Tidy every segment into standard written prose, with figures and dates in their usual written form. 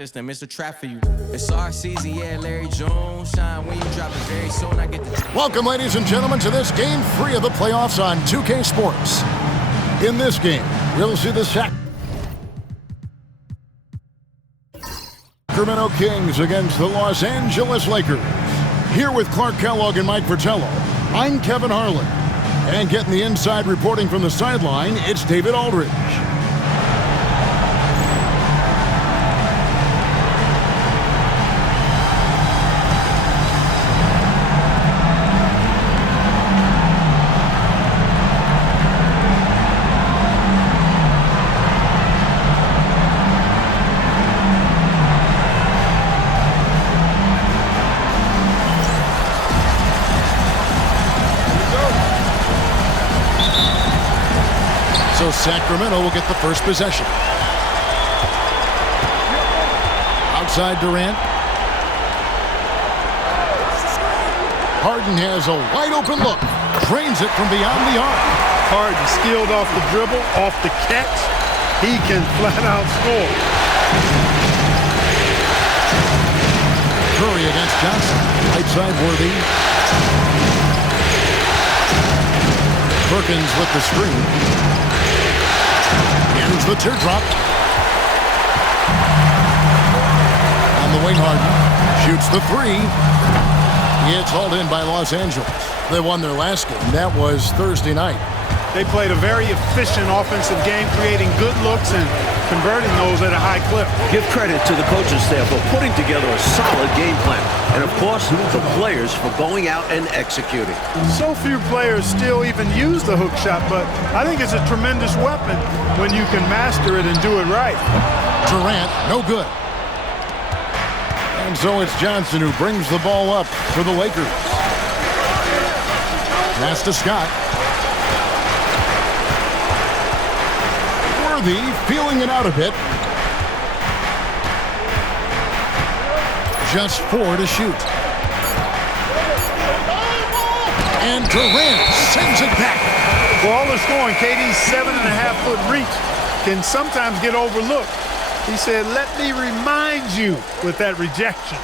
System, it's a trap for you. It's our season, yeah, Larry Jones. Shine when you drop it very soon. I get the. Welcome, ladies and gentlemen, to this game 3 of the playoffs on 2K Sports. In this game, we'll see the Sacramento Kings against the Los Angeles Lakers. Here with Clark Kellogg and Mike Fratello, I'm Kevin Harlan. And getting the inside reporting from the sideline, it's David Aldridge. So Sacramento will get the first possession. Outside Durant. Harden has a wide open look. Drains it from beyond the arc. Harden skilled off the dribble, off the catch. He can flat out score. Curry against Johnson. Right side Worthy. Perkins with the screen. Here's the teardrop. On the wing, Harden shoots the three. It's hauled in by Los Angeles. They won their last game. That was Thursday night. They played a very efficient offensive game, creating good looks and converting those at a high clip. Give credit to the coaching staff for putting together a solid game plan. And, of course, the players for going out and executing. So few players still even use the hook shot, but I think it's a tremendous weapon when you can master it and do it right. Durant, no good. And so it's Johnson who brings the ball up for the Lakers. Pass to Scott. Worthy feeling it out a bit. Just 4 to shoot. And Durant sends it back. For all the scoring, KD's 7.5-foot reach can sometimes get overlooked. He said, "Let me remind you," with that rejection.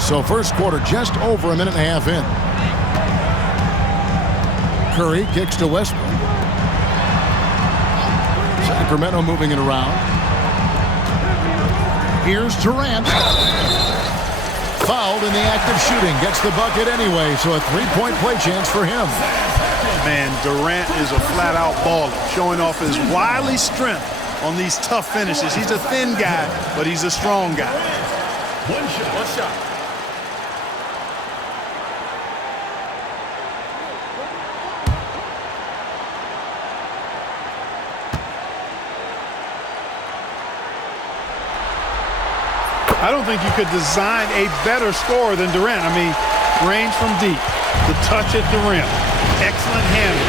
So first quarter just over a minute and a half in. Curry kicks to Westbrook. Sacramento moving it around. Here's Durant. Fouled in the act of shooting. Gets the bucket anyway, so a three-point play chance for him. Man, Durant is a flat-out baller, showing off his wily strength on these tough finishes. He's a thin guy, but he's a strong guy. One shot. I don't think you could design a better scorer than Durant. I mean, range from deep, the touch at the rim, excellent handle,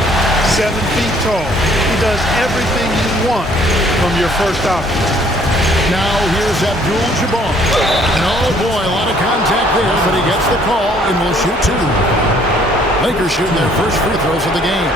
7 feet tall. He does everything you want from your first option. Now here's Abdul-Jabbar. And oh boy, a lot of contact there, but he gets the call and will shoot 2. Lakers shooting their first free throws of the game.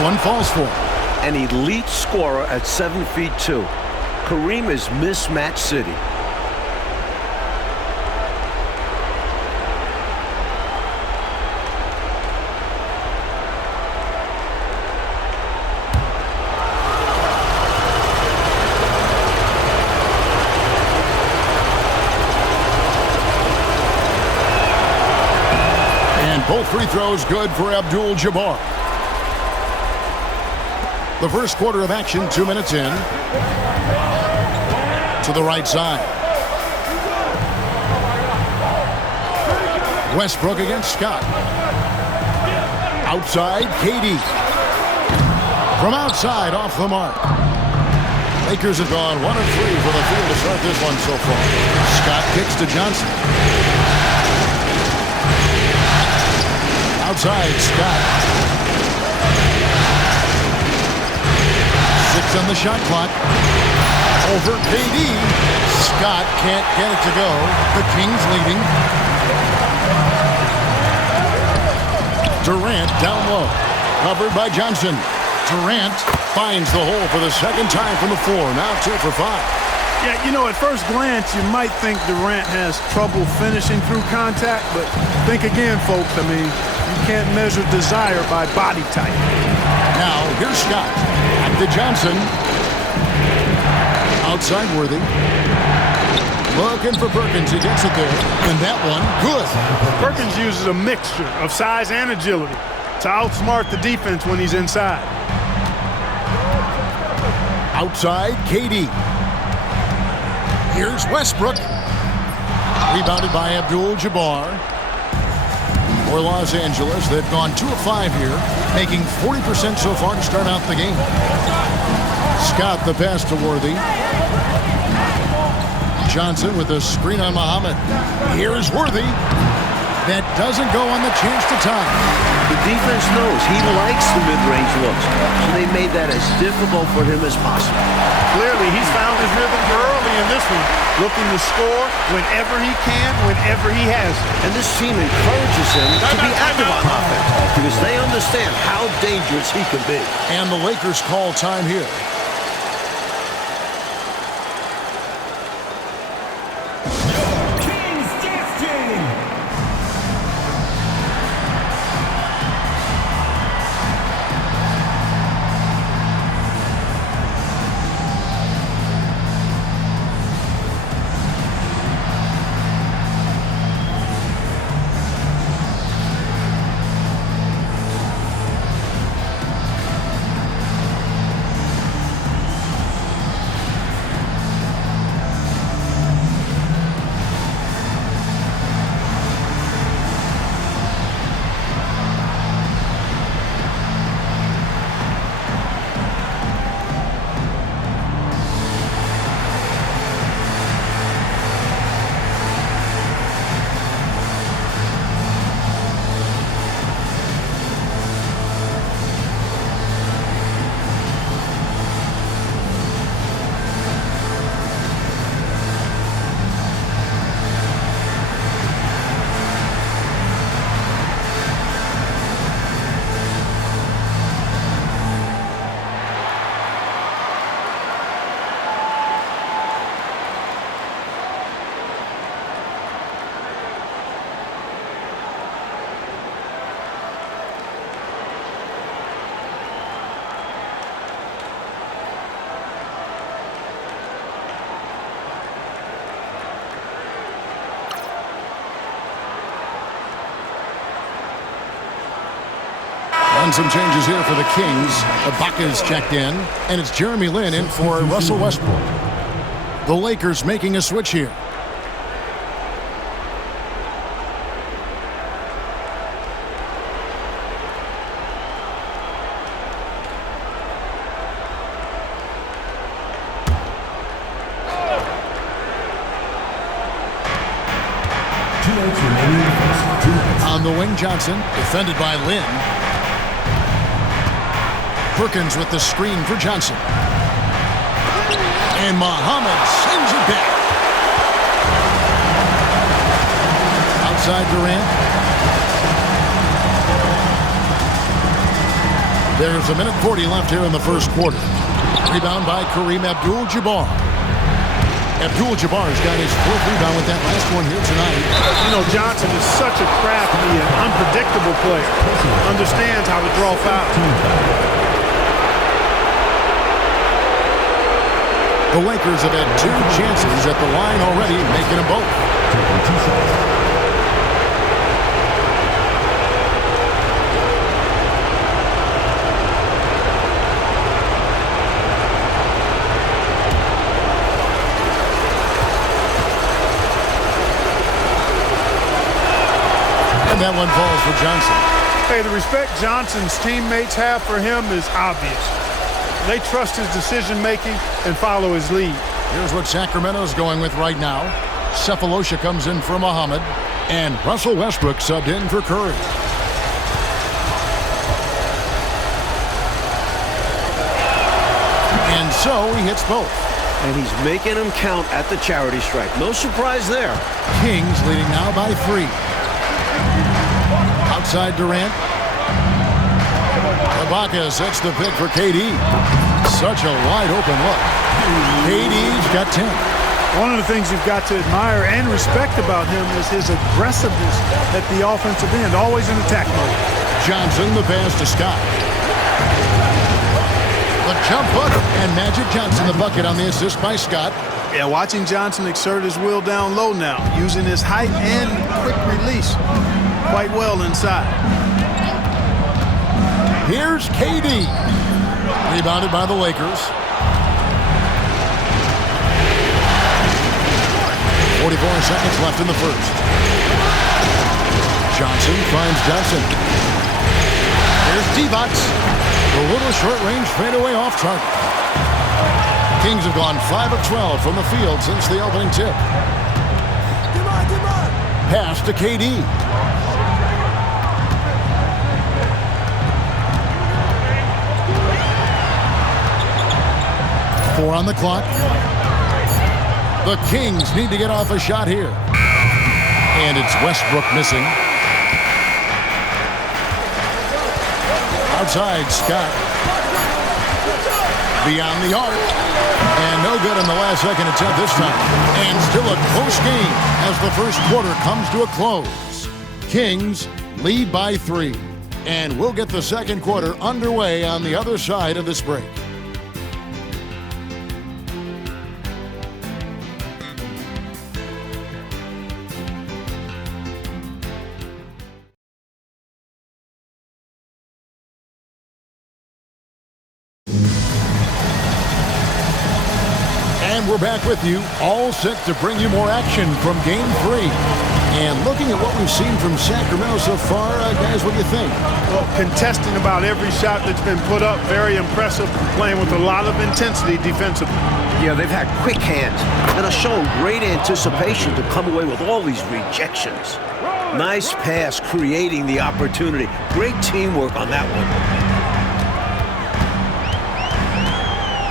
One falls for him. An elite scorer at 7'2". Kareem is mismatch city. And both free throws good for Abdul-Jabbar. The first quarter of action, 2 minutes in. To the right side. Westbrook against Scott. Outside, KD. From outside, off the mark. Lakers have gone 1 of 3 for the field to start this one so far. Scott kicks to Johnson. Outside, Scott. 6 on the shot clock. Over KD. Scott can't get it to go. The Kings leading. Durant down low. Covered by Johnson. Durant finds the hole for the second time from the floor. Now 2 for 5. Yeah, you know, at first glance, you might think Durant has trouble finishing through contact, but think again, folks. I mean, you can't measure desire by body type. Now, here's Scott. Back to Johnson. Outside Worthy. Looking for Perkins. He gets it there. And that one, good. Perkins uses a mixture of size and agility to outsmart the defense when he's inside. Outside, KD. Here's Westbrook. Rebounded by Abdul-Jabbar. For Los Angeles, they've gone 2 of 5 here, making 40% so far to start out the game. Scott the pass to Worthy. Johnson with a screen on Muhammad. Here's Worthy. That doesn't go on the chance to tie. The defense knows he likes the mid-range looks, so they made that as difficult for him as possible. Clearly, he's found his rhythm early in this one, looking to score whenever he can, whenever he has it. And this team encourages him to be active on offense because they understand how dangerous he can be. And the Lakers call time here. And some changes here for the Kings. Ibaka's checked in, and it's Jeremy Lin in for Russell Westbrook. The Lakers making a switch here. On the wing, Johnson, defended by Lin. Perkins with the screen for Johnson. And Muhammad sends it back. Outside Durant. There's 1:40 left here in the first quarter. Rebound by Kareem Abdul-Jabbar. Abdul-Jabbar's got his 4th rebound with that last one here tonight. You know, Johnson is such a crafty and unpredictable player. Understands how to draw fouls. The Lakers have had 2 chances at the line already, making them both. And that one falls for Johnson. Hey, the respect Johnson's teammates have for him is obvious. They trust his decision-making and follow his lead. Here's what Sacramento's going with right now. Cephalosha comes in for Muhammad, and Russell Westbrook subbed in for Curry. And so he hits both. And he's making them count at the charity stripe. No surprise there. Kings leading now by 3. Outside Durant. Ibaka sets the pick for KD. Such a wide open look. KD's got 10. One of the things you've got to admire and respect about him is his aggressiveness at the offensive end, always in attack mode. Johnson, the pass to Scott. The jump hook, and Magic Johnson the bucket on the assist by Scott. Yeah, watching Johnson exert his will down low now, using his height and quick release quite well inside. Here's KD. Rebounded by the Lakers. 44 seconds left in the first. Johnson finds Johnson. Here's D-Bots. A little short-range fadeaway off target. Kings have gone 5 of 12 from the field since the opening tip. Pass to KD. Four on the clock. The Kings need to get off a shot here. And it's Westbrook missing. Outside, Scott. Beyond the arc. And no good in the last second attempt this time. And still a close game as the first quarter comes to a close. Kings lead by 3. And we'll get the second quarter underway on the other side of this break. We're back with you, all set to bring you more action from Game 3. And looking at what we've seen from Sacramento so far, guys, what do you think? Well, contesting about every shot that's been put up, very impressive, playing with a lot of intensity defensively. Yeah, they've had quick hands and are showing great anticipation to come away with all these rejections. Nice pass, creating the opportunity. Great teamwork on that one.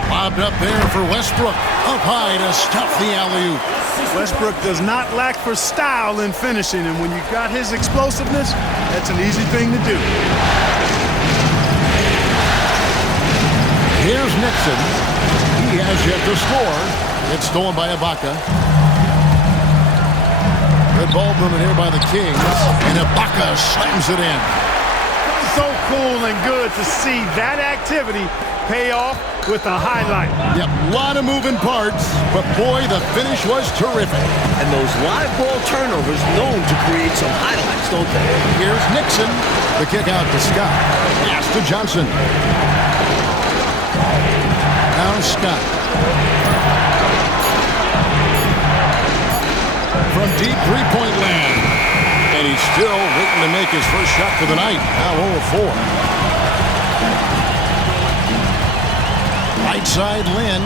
Lobbed up there for Westbrook. Up high to stuff the alley-oop. Westbrook does not lack for style in finishing, and when you've got his explosiveness, that's an easy thing to do. Here's Nixon. He has yet to score. It's stolen by Ibaka. Good ball movement here by the Kings, and Ibaka slams it in. So cool and good to see that activity pay off with a highlight. Yep, a lot of moving parts, but boy, the finish was terrific. And those live ball turnovers known to create some highlights, don't they? Here's Nixon. The kick out to Scott. Pass to Johnson. Now Scott. From deep three-point land. And he's still waiting to make his first shot for the night. Now 0 of 4. Right side, Lynn.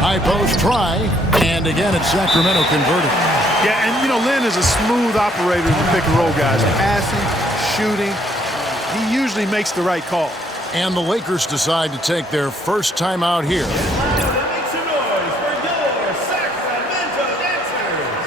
High post try. And again, it's Sacramento converting. Yeah, and you know, Lynn is a smooth operator in the pick and roll, guys. Passing, shooting. He usually makes the right call. And the Lakers decide to take their first time out here. Make some noise for your Sacramento dancers.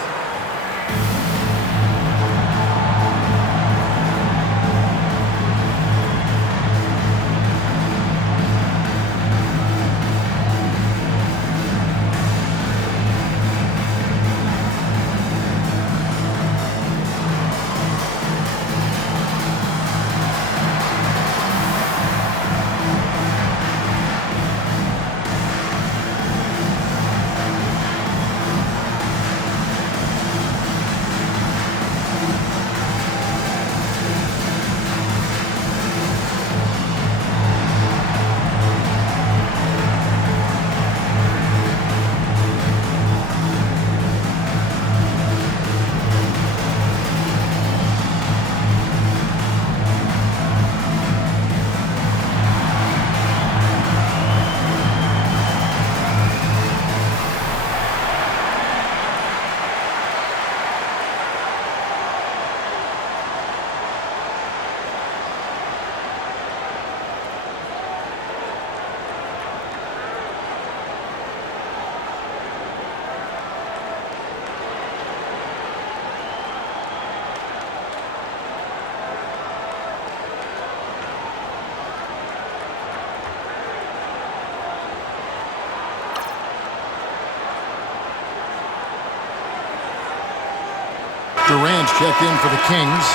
Durant checked in for the Kings.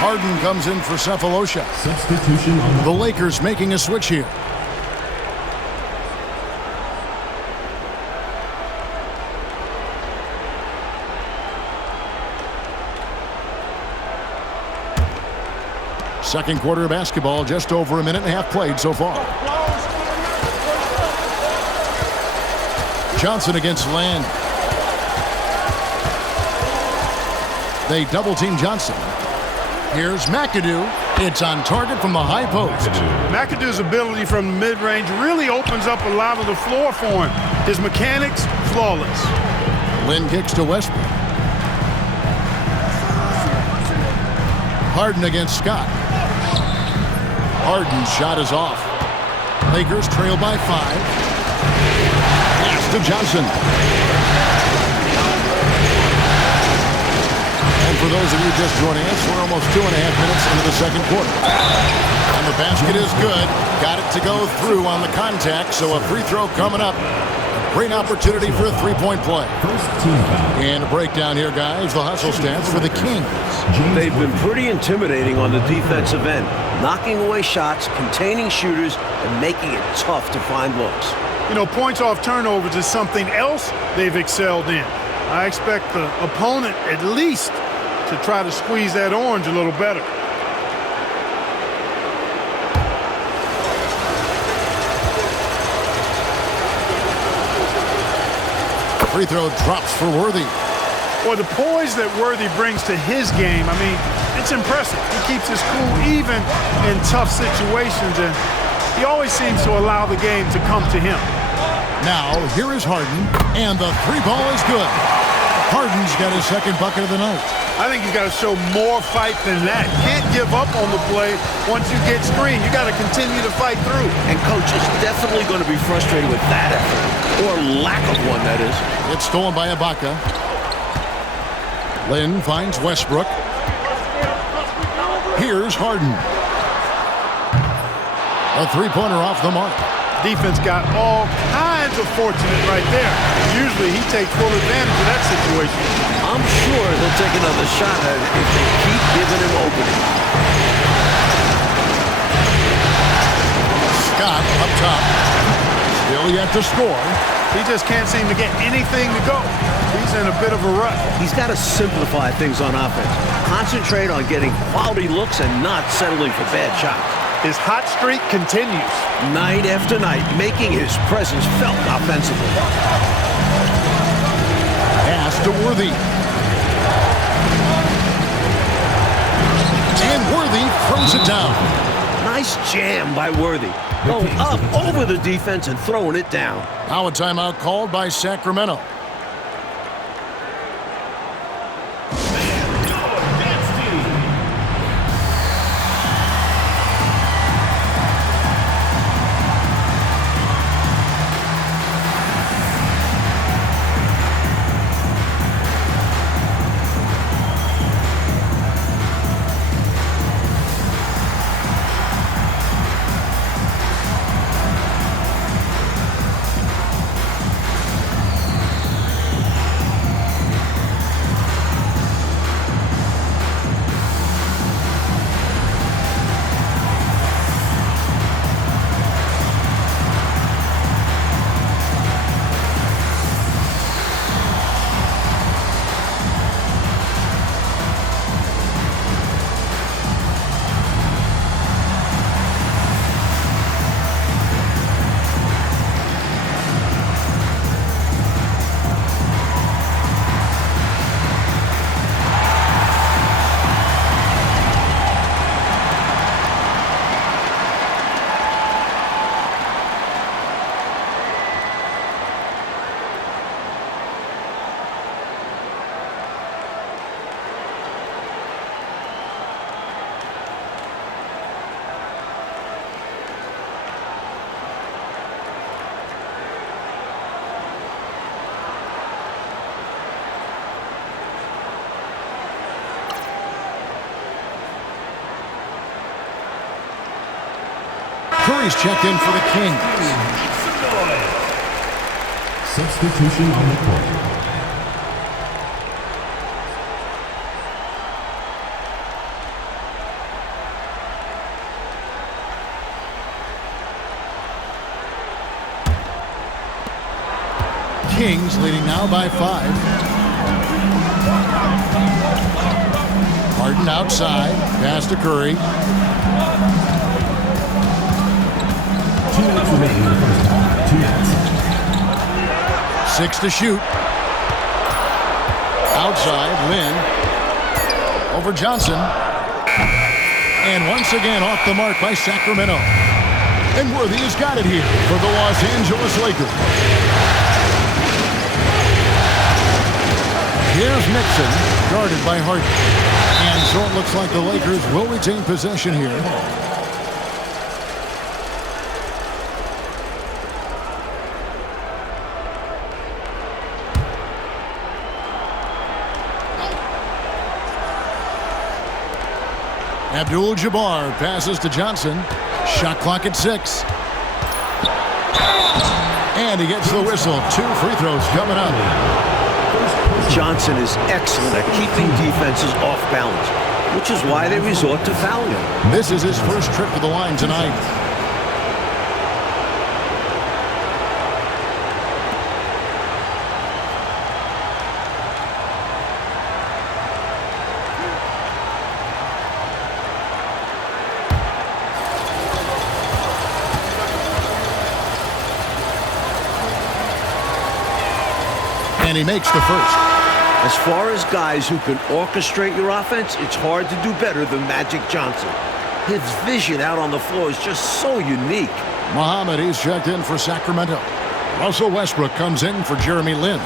Harden comes in for Cephalosha. Substitution on The Lakers making a switch here. Second quarter of basketball, just over a minute and a half played so far. Johnson against Land. They double-team Johnson. Here's McAdoo. It's on target from the high post. McAdoo's ability from the mid-range really opens up a lot of the floor for him. His mechanics, flawless. Lynn kicks to Westbrook. Harden against Scott. Harden's shot is off. Lakers trail by 5. Pass to Johnson. And for those of you just joining us, we're almost 2.5 minutes into the second quarter. And the basket is good. Got it to go through on the contact, so a free throw coming up. A great opportunity for a three-point play. first team foul. And a breakdown here, guys. The hustle stats for the Kings. They've been pretty intimidating on the defensive end, knocking away shots, containing shooters, and making it tough to find looks. You know, points off turnovers is something else they've excelled in. I expect the opponent at least to try to squeeze that orange a little better. Free throw drops for Worthy. Well, the poise that Worthy brings to his game, I mean, it's impressive. He keeps his cool even in tough situations, and he always seems to allow the game to come to him. Now, here is Harden, and the three ball is good. Harden's got his second bucket of the night. I think he's got to show more fight than that. Can't give up on the play once you get screened. You got to continue to fight through. And coach is definitely going to be frustrated with that effort, or lack of one, that is. It's stolen by Ibaka. Lynn finds Westbrook. Here's Harden. A three-pointer off the mark. Defense got all kinds of fortunate right there. Usually he takes full advantage of that situation. I'm sure he'll take another shot at it if they keep giving him openings. Scott up top. Still yet to score. He just can't seem to get anything to go. He's in a bit of a rut. He's got to simplify things on offense. Concentrate on getting quality looks and not settling for bad shots. His hot streak continues. Night after night, making his presence felt offensively. Pass to Worthy. And Worthy throws it down. Nice jam by Worthy. Going up over the defense and throwing it down. Now a timeout called by Sacramento. Curry's checked in for the Kings. Substitution on the court. Kings leading now by 5. Harden outside. Pass to Curry. 2 minutes remaining in the first half. 2 minutes. 6 to shoot. Outside, Lynn. Over Johnson. And once again off the mark by Sacramento. And Worthy has got it here for the Los Angeles Lakers. Here's Nixon, guarded by Harden. And so it looks like the Lakers will retain possession here. Abdul-Jabbar passes to Johnson. Shot clock at 6. And he gets the whistle. 2 free throws coming up. Johnson is excellent at keeping defenses off balance, which is why they resort to fouling him. This is his first trip to the line tonight. And he makes the first. As far as guys who can orchestrate your offense, it's hard to do better than Magic Johnson. His vision out on the floor is just so unique. Muhammad is checked in for Sacramento. Russell Westbrook comes in for Jeremy Lin.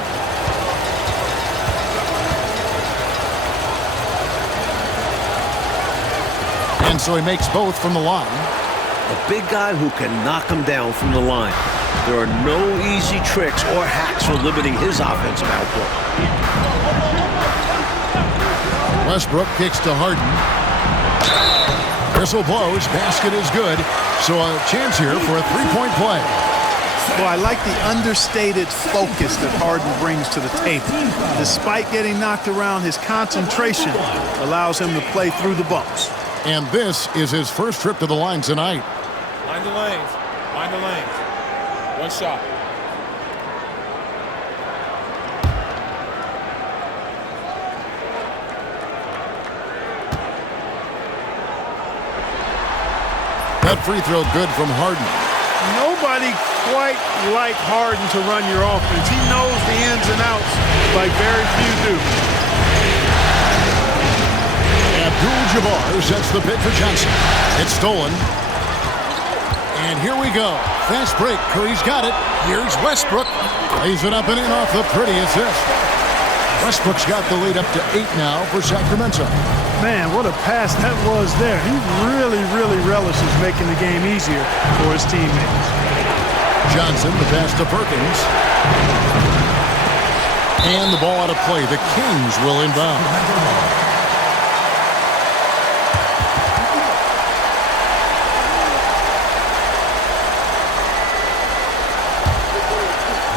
And so he makes both from the line. A big guy who can knock him down from the line. There are no easy tricks or hacks for limiting his offensive output. Westbrook kicks to Harden. Whistle blows. Basket is good. So a chance here for a three-point play. Well, I like the understated focus that Harden brings to the table. Despite getting knocked around, his concentration allows him to play through the bumps. And this is his first trip to the line tonight. Mind the lanes. Mind the lanes. One shot. That free throw good from Harden. Nobody quite like Harden to run your offense. He knows the ins and outs like very few do. Abdul-Jabbar sets the pick for Johnson. It's stolen. And here we go. Fast break. Curry's got it. Here's Westbrook. Lays it up and in off the pretty assist. Westbrook's got the lead up to 8 now for Sacramento. Man, what a pass that was there. He really relishes making the game easier for his teammates. Johnson, the pass to Perkins. And the ball out of play. The Kings will inbound.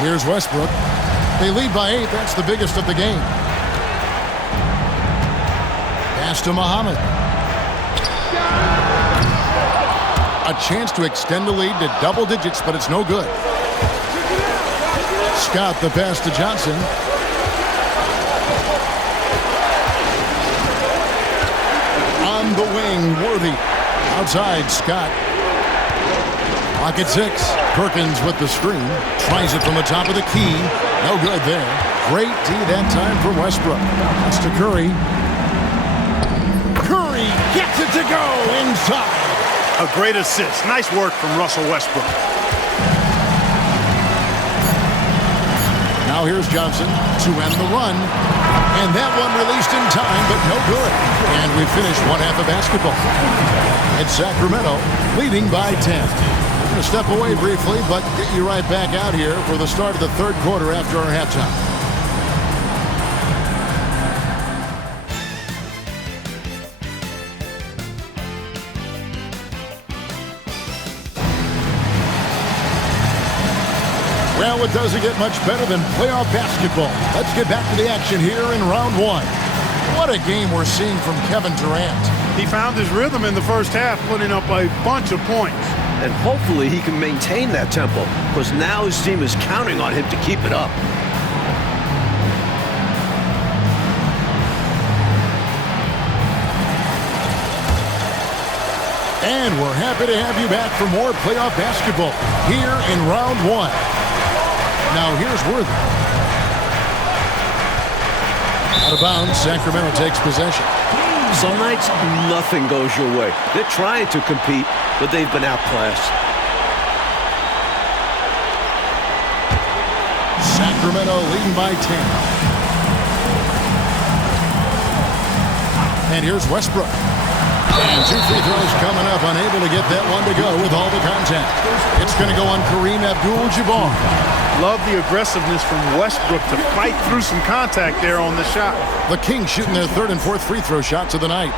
Here's Westbrook. They lead by 8. That's the biggest of the game. Pass to Muhammad. A chance to extend the lead to double digits, but it's no good. Scott, the pass to Johnson. On the wing, Worthy. Outside, Scott. Clock at 6. Perkins with the screen. Tries it from the top of the key. No good there. Great D that time from Westbrook. That's to Curry. Curry gets it to go inside. A great assist. Nice work from Russell Westbrook. Now here's Johnson to end the run. And that one released in time, but no good. And we finish one half of basketball. It's Sacramento leading by 10. We're going to step away briefly, but get you right back out here for the start of the third quarter after our halftime. Well, it doesn't get much better than playoff basketball. Let's get back to the action here in round 1. What a game we're seeing from Kevin Durant. He found his rhythm in the first half, putting up a bunch of points. And hopefully he can maintain that tempo, because now his team is counting on him to keep it up. And we're happy to have you back for more playoff basketball here in round one. Now here's Worthy. Out of bounds, Sacramento takes possession. Some nights, nothing goes your way. They're trying to compete, but they've been outclassed. Sacramento leading by 10. And here's Westbrook. And 2 free throws coming up, unable to get that one to go with all the contact. It's going to go on Kareem Abdul-Jabbar. Love the aggressiveness from Westbrook to fight through some contact there on the shot. The Kings shooting their 3rd and 4th free throw shots of the night.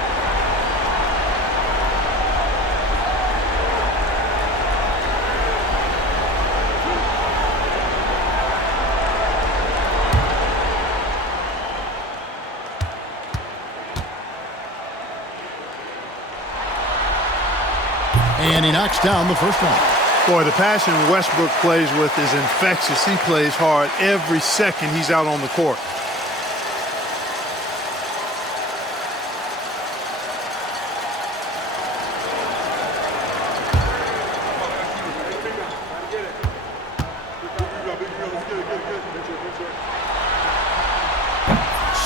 And he knocks down the first one. Boy, the passion Westbrook plays with is infectious. He plays hard every second he's out on the court.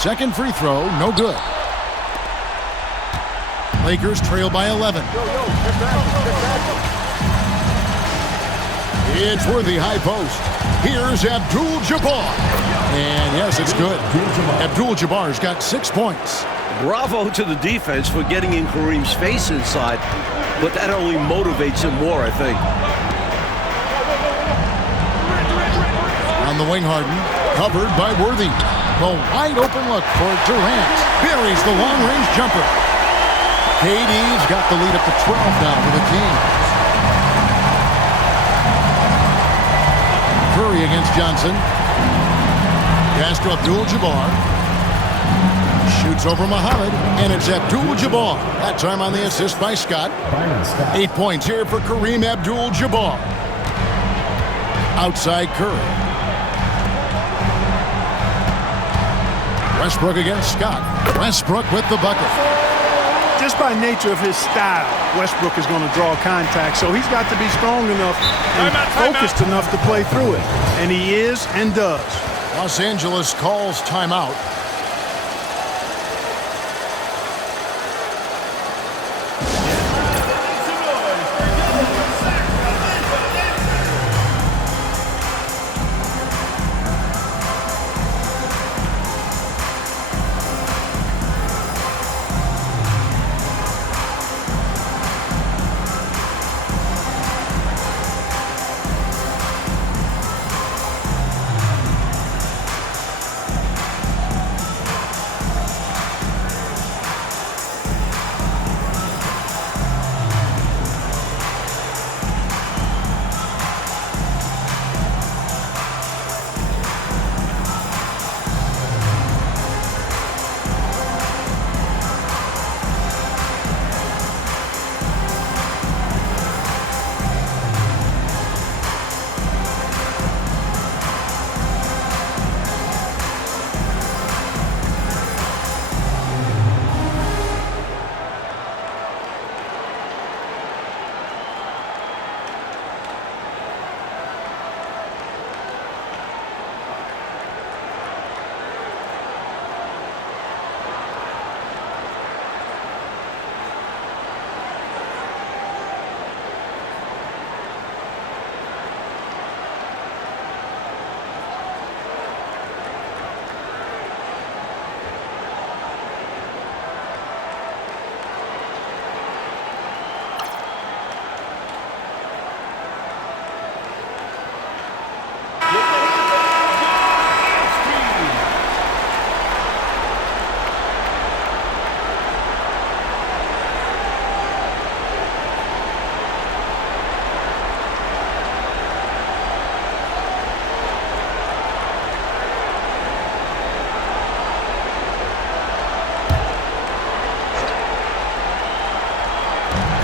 Second free throw, no good. Lakers trail by 11. It's Worthy, high post. Here's Abdul-Jabbar. And yes, it's good. Abdul-Jabbar's got 6 points. Bravo to the defense for getting in Kareem's face inside, but that only motivates him more, I think. On the wing, Harden, covered by Worthy. The wide open look for Durant. Buries the long-range jumper. KD's got the lead up to 12 now for the Kings. Curry against Johnson. Pass to Abdul-Jabbar. Shoots over Muhammad, and it's Abdul-Jabbar. That time on the assist by Scott. 8 points here for Kareem Abdul-Jabbar. Outside Curry. Westbrook against Scott. Westbrook with the bucket. Just by nature of his style, Westbrook is going to draw contact, so he's got to be strong enough and focused enough to play through it. And he is and does. Los Angeles calls timeout.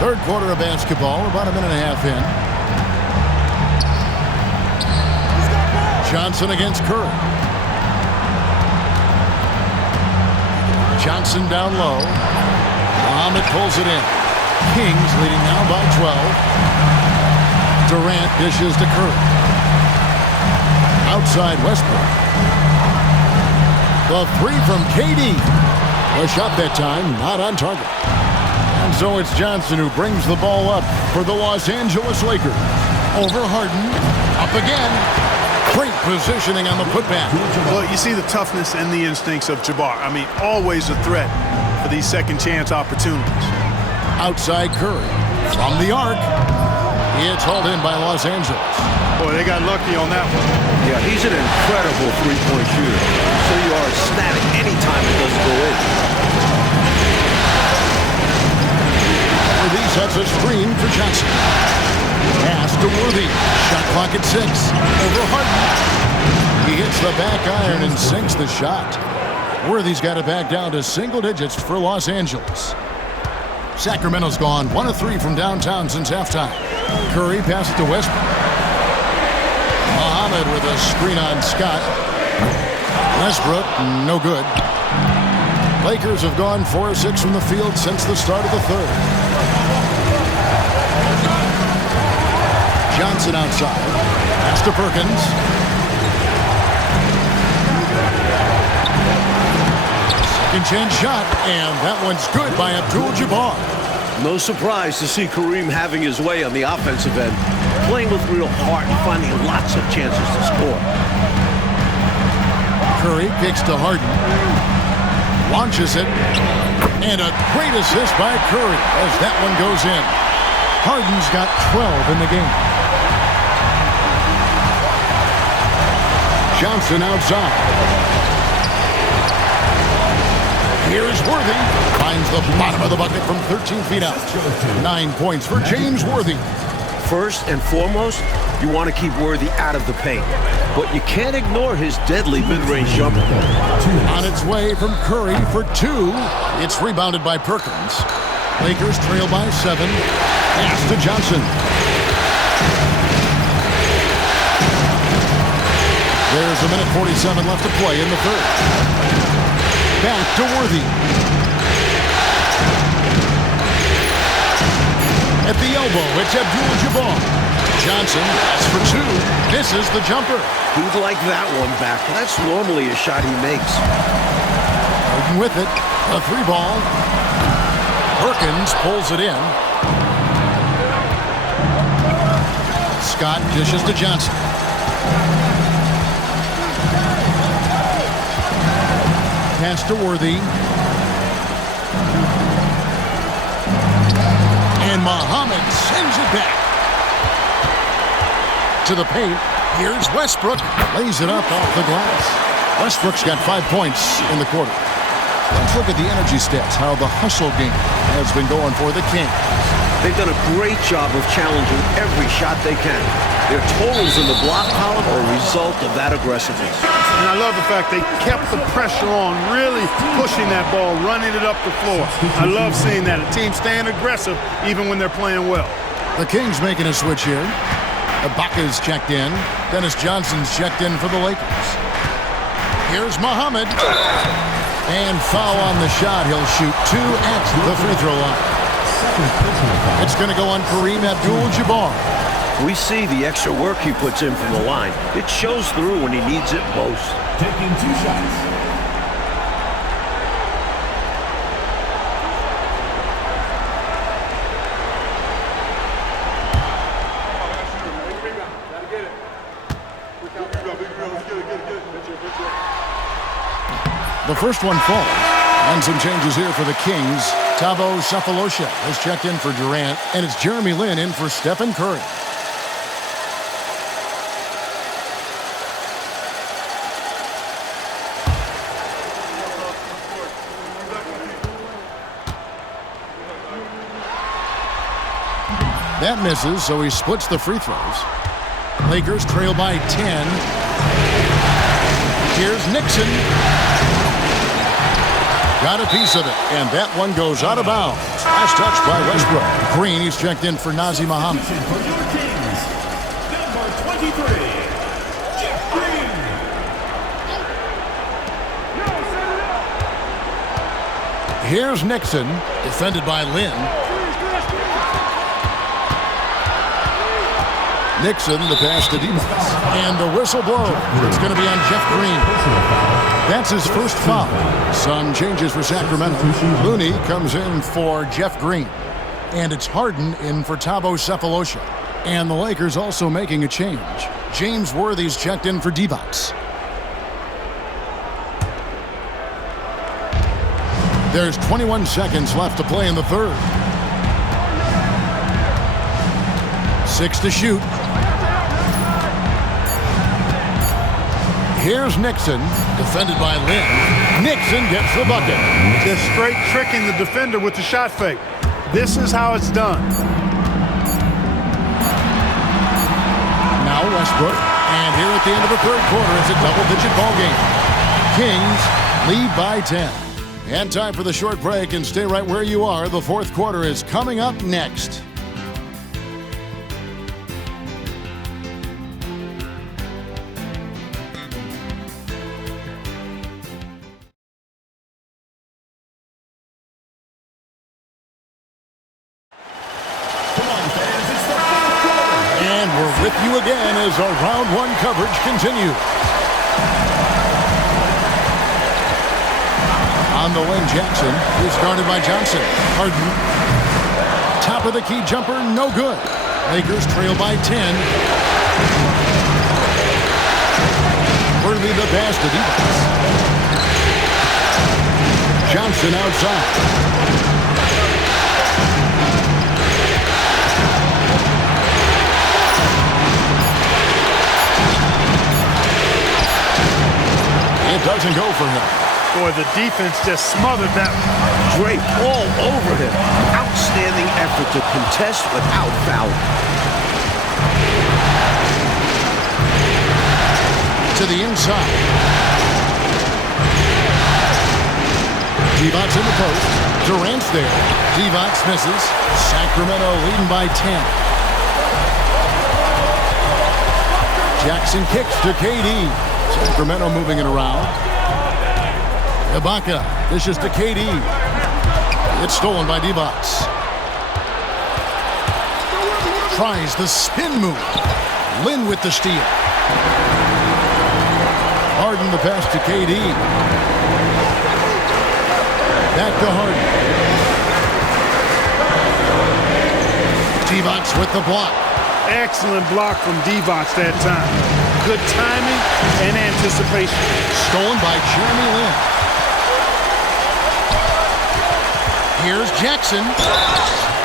Third quarter of basketball, about a minute and a half in. Johnson against Curry. Johnson down low. Muhammad pulls it in. Kings leading now by 12. Durant dishes to Curry. Outside Westbrook. The three from KD. A shot that time, not on target. And so it's Johnson who brings the ball up for the Los Angeles Lakers. Over Harden. Up again. Great positioning on the putback. Well, you see the toughness and the instincts of Jabbar. I mean, always a threat for these second chance opportunities. Outside Curry. From the arc. It's hauled in by Los Angeles. Boy, they got lucky on that one. Yeah, he's an incredible three-point shooter. So you are ecstatic anytime it doesn't go in. Worthy sets a screen for Johnson. Pass to Worthy. Shot clock at 6. Over Harden. He hits the back iron and sinks the shot. Worthy's got it back down to single digits for Los Angeles. Sacramento's gone 1 of 3 from downtown since halftime. Curry passes to Westbrook. Muhammad with a screen on Scott. Westbrook, no good. Lakers have gone 4 of 6 from the field since the start of the third. Johnson outside. Pass to Perkins. Second chance shot, and that one's good by Abdul-Jabbar. No surprise to see Kareem having his way on the offensive end, playing with real heart and finding lots of chances to score. Curry kicks to Harden. Launches it. And a great assist by Curry as that one goes in. Harden's got 12 in the game. Johnson outside. Here's Worthy. Finds the bottom of the bucket from 13 feet out. 9 points for James Worthy. First and foremost, you want to keep Worthy out of the paint. But you can't ignore his deadly mid-range jumper. On its way from Curry for 2. It's rebounded by Perkins. Lakers trail by 7. Pass to Johnson. There's a minute 47 left to play in the third. Back to Worthy. At the elbow, it's Abdul-Jabbar. Johnson, that's for 2. Misses the jumper. He'd like that one back. That's normally a shot he makes. Harden with it. A 3 ball. Perkins pulls it in. Scott dishes to Johnson. Pass to Worthy. And Muhammad sends it back. To the paint. Here's Westbrook. Lays it up off the glass. Westbrook's got 5 points in the quarter. Let's look at the energy stats, how the hustle game has been going for the Kings. They've done a great job of challenging every shot they can. Their totals in the block column are a result of that aggressiveness. And I love the fact they kept the pressure on, really pushing that ball, running it up the floor. I love seeing that. A team staying aggressive even when they're playing well. The Kings making a switch here. Ibaka's checked in. Dennis Johnson's checked in for the Lakers. Here's Muhammad. And foul on the shot. He'll shoot 2 at the free throw line. It's going to go on Kareem Abdul-Jabbar. We see the extra work he puts in from the line. It shows through when he needs it most. Taking 2 shots. The first one falls. And some changes here for the Kings. Thabo Sefolosha has checked in for Durant, and it's Jeremy Lin in for Stephen Curry. That misses, so he splits the free throws. Lakers trail by 10. Here's Nixon. Got a piece of it, and that one goes out of bounds. Last touch by Westbrook. Green, he's checked in for Nazi Muhammad. For your Kings, number 23, Jeff Green. Here's Nixon, defended by Lynn. Nixon, the pass to Divac. And the whistle blows. It's going to be on Jeff Green. That's his first foul. Sun changes for Sacramento. Looney comes in for Jeff Green. And it's Harden in for Thabo Sefolosha. And the Lakers also making a change. James Worthy's checked in for Divac. There's 21 seconds left to play in the third. 6 to shoot. Here's Nixon, defended by Lynn. Nixon gets the bucket. Just straight tricking the defender with the shot fake. This is how it's done. Now Westbrook, and here at the end of the third quarter, it's a double-digit ball game. Kings lead by 10. And time for the short break, and stay right where you are. The fourth quarter is coming up next. And we're with you again as our round one coverage continues. On the wing, Jackson is guarded by Johnson. Harden. Top of the key jumper, no good. Lakers trail by 10. Worthy the pass to Divac. Johnson outside. It doesn't go for him. Boy, the defense just smothered that one. Drake all over him. Outstanding effort to contest without fouling. To the inside. Divac's in the post. Durant's there. Divac misses. Sacramento leading by 10. Jackson kicks to KD. Sacramento moving it around. Ibaka dishes to KD. It's stolen by Divac. Tries the spin move. Lynn with the steal. Harden the pass to KD. Back to Harden. Divac with the block. Excellent block from Divac that time. Good timing and anticipation. Stolen by Jeremy Lin. Here's Jackson.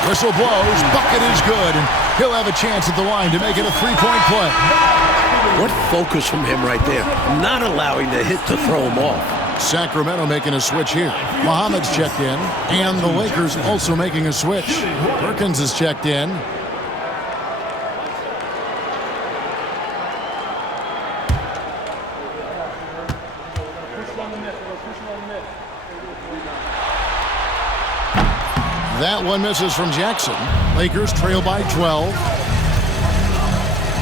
Whistle blows. Bucket is good. And he'll have a chance at the line to make it a three-point play. What focus from him right there. Not allowing the hit to throw him off. Sacramento making a switch here. Muhammad's checked in. And the Lakers also making a switch. Perkins is checked in. That one misses from Jackson. Lakers trail by 12.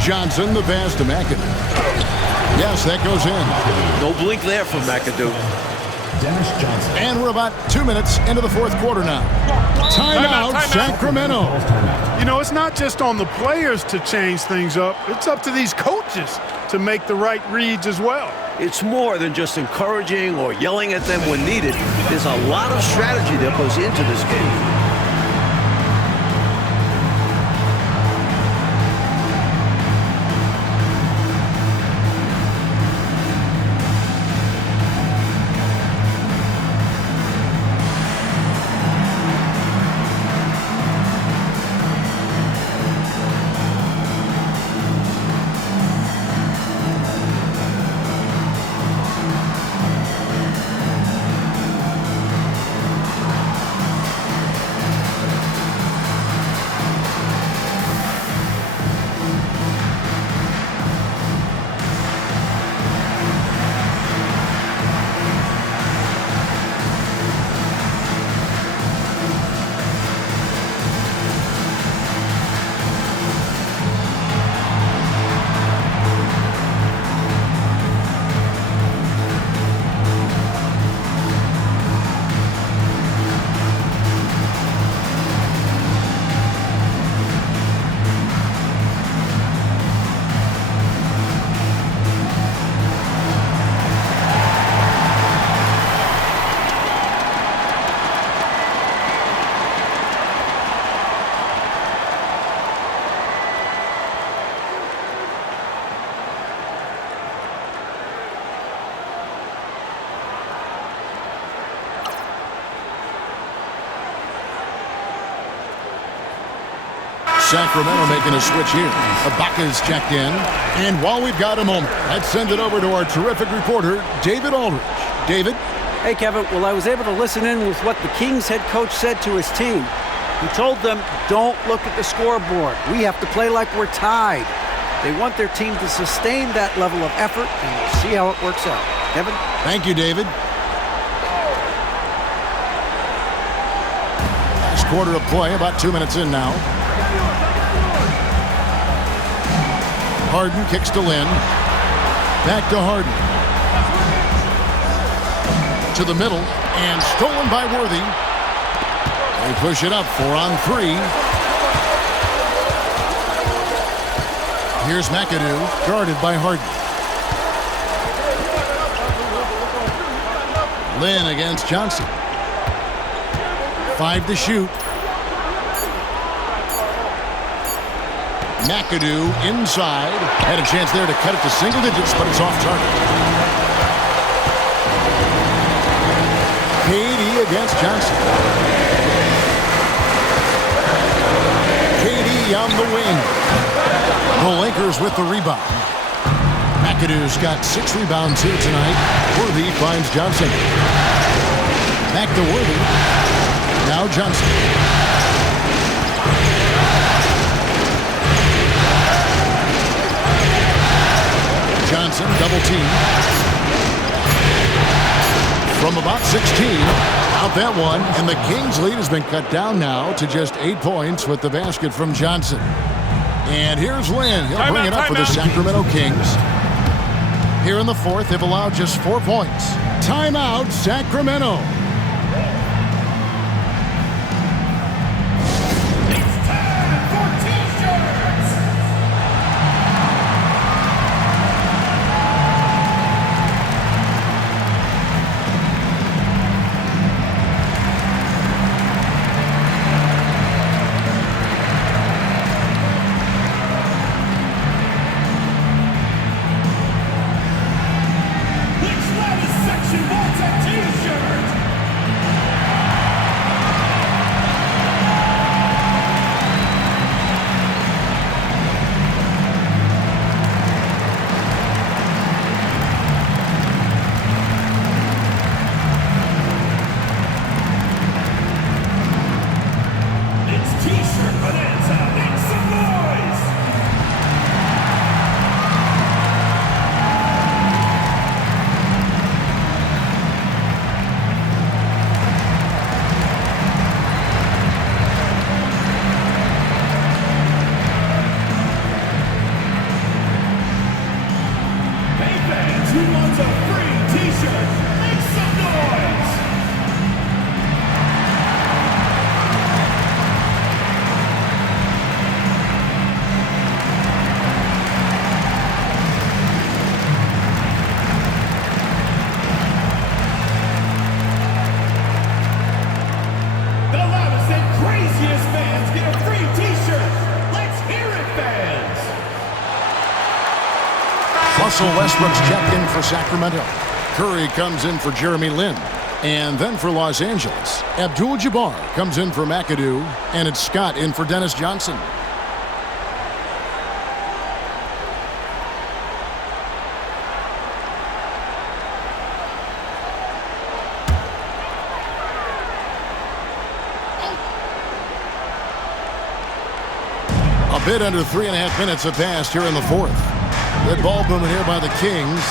Johnson, the pass to McAdoo. Yes, that goes in. No blink there from McAdoo. Dennis Johnson. And we're about 2 minutes into the fourth quarter now. Timeout, Sacramento. You know, it's not just on the players to change things up. It's up to these coaches to make the right reads as well. It's more than just encouraging or yelling at them when needed. There's a lot of strategy that goes into this game. Sacramento making a switch here. Ibaka's checked in. And while we've got a moment, let's send it over to our terrific reporter, David Aldridge. David? Hey, Kevin. Well, I was able to listen in with what the Kings head coach said to his team. He told them, don't look at the scoreboard. We have to play like we're tied. They want their team to sustain that level of effort, and we'll see how it works out. Kevin? Thank you, David. Last quarter of play, about 2 minutes in now. Harden kicks to Lynn. Back to Harden. To the middle, and stolen by Worthy. They push it up, 4 on 3. Here's McAdoo, guarded by Harden. Lynn against Johnson. 5 to shoot. McAdoo inside. Had a chance there to cut it to single digits, but it's off target. KD against Johnson. KD on the wing. The Lakers with the rebound. McAdoo's got 6 rebounds here tonight. Worthy finds Johnson. Back to Worthy. Now Johnson. Johnson double team. From about 16. Out that one. And the Kings lead has been cut down now to just 8 points with the basket from Johnson. And here's Lynn. He'll bring it up for the Sacramento Kings. Here in the fourth, they've allowed just 4 points. Timeout, Sacramento. It's time for T-shirts. Russell Westbrook's checked in for Sacramento. Curry comes in for Jeremy Lin. And then for Los Angeles, Abdul-Jabbar comes in for McAdoo. And it's Scott in for Dennis Johnson. A bit under 3.5 minutes have passed here in the fourth. Good ball movement here by the Kings.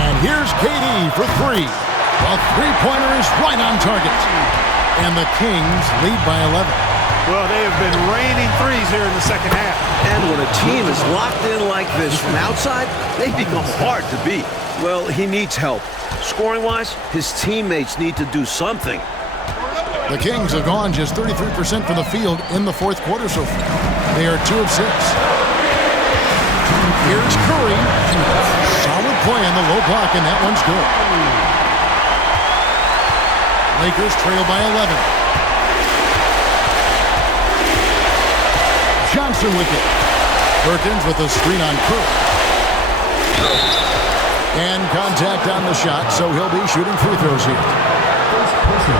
And here's KD for 3. A three-pointer is right on target. And the Kings lead by 11. Well, they have been raining threes here in the second half. And when a team is locked in like this from outside, they become hard to beat. Well, he needs help. Scoring-wise, his teammates need to do something. The Kings have gone just 33% from the field in the fourth quarter so far. They are 2 of 6. Here's Curry. Solid play on the low block, and that one's good. Lakers trail by 11. Johnson with it. Perkins with a screen on Curry. And contact on the shot, so he'll be shooting free throws here.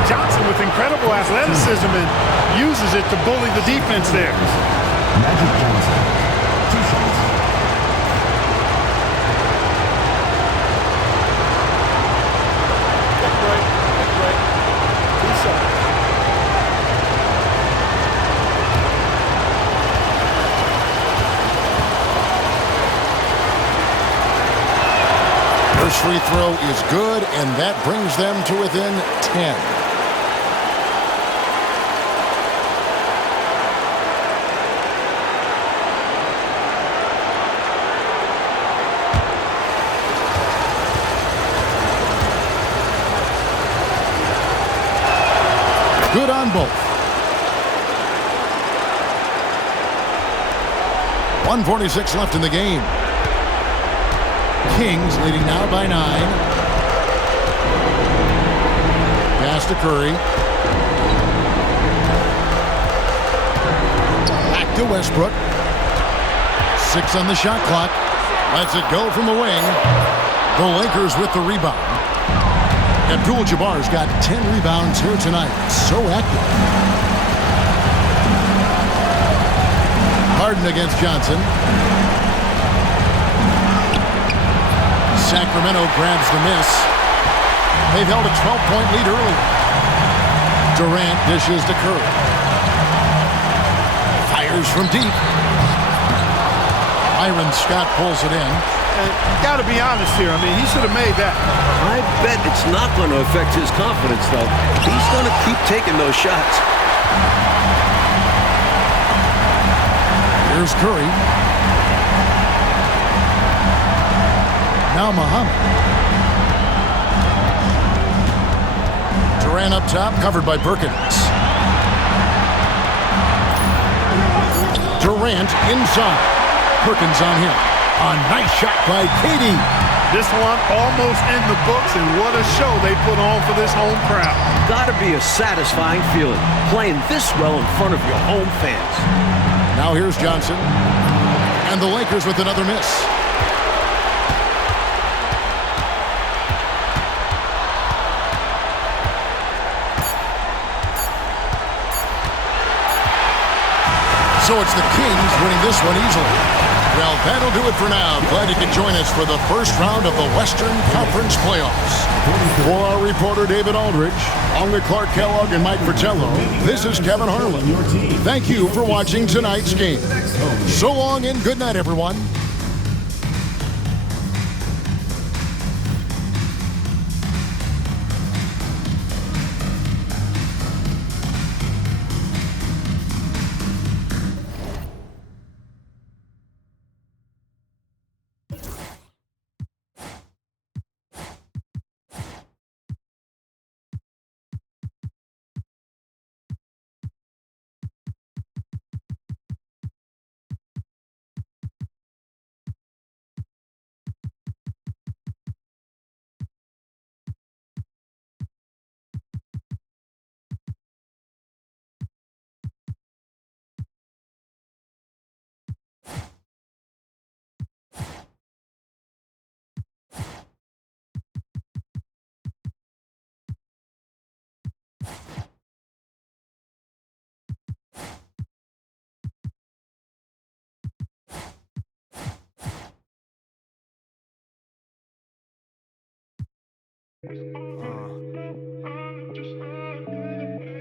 Johnson with incredible athleticism and uses it to bully the defense there. Magic Johnson. 2 shots. Quick break. Quick break. 2 shots. First free throw is good, and that brings them to within 10. Good on both. 1:46 left in the game. Kings leading now by 9. Pass to Curry. Back to Westbrook. 6 on the shot clock. Lets it go from the wing. The Lakers with the rebound. Abdul-Jabbar's got 10 rebounds here tonight. So active. Harden against Johnson. Sacramento grabs the miss. They've held a 12-point lead earlier. Durant dishes to Curry. Fires from deep. Byron Scott pulls it in. And you got to be honest here. I mean, he should have made that. I bet it's not going to affect his confidence, though. He's going to keep taking those shots. Here's Curry. Now Muhammad. Durant up top, covered by Perkins. Durant inside. Perkins on him. A nice shot by Katie. This one almost in the books, and what a show they put on for this home crowd. Gotta be a satisfying feeling, playing this well in front of your home fans. Now here's Johnson. And the Lakers with another miss. So it's the Kings winning this one easily. Well, that'll do it for now. Glad you could join us for the first round of the Western Conference Playoffs. For our reporter, David Aldridge, along with Clark Kellogg and Mike Fratello, this is Kevin Harlan. Thank you for watching tonight's game. So long and good night, everyone.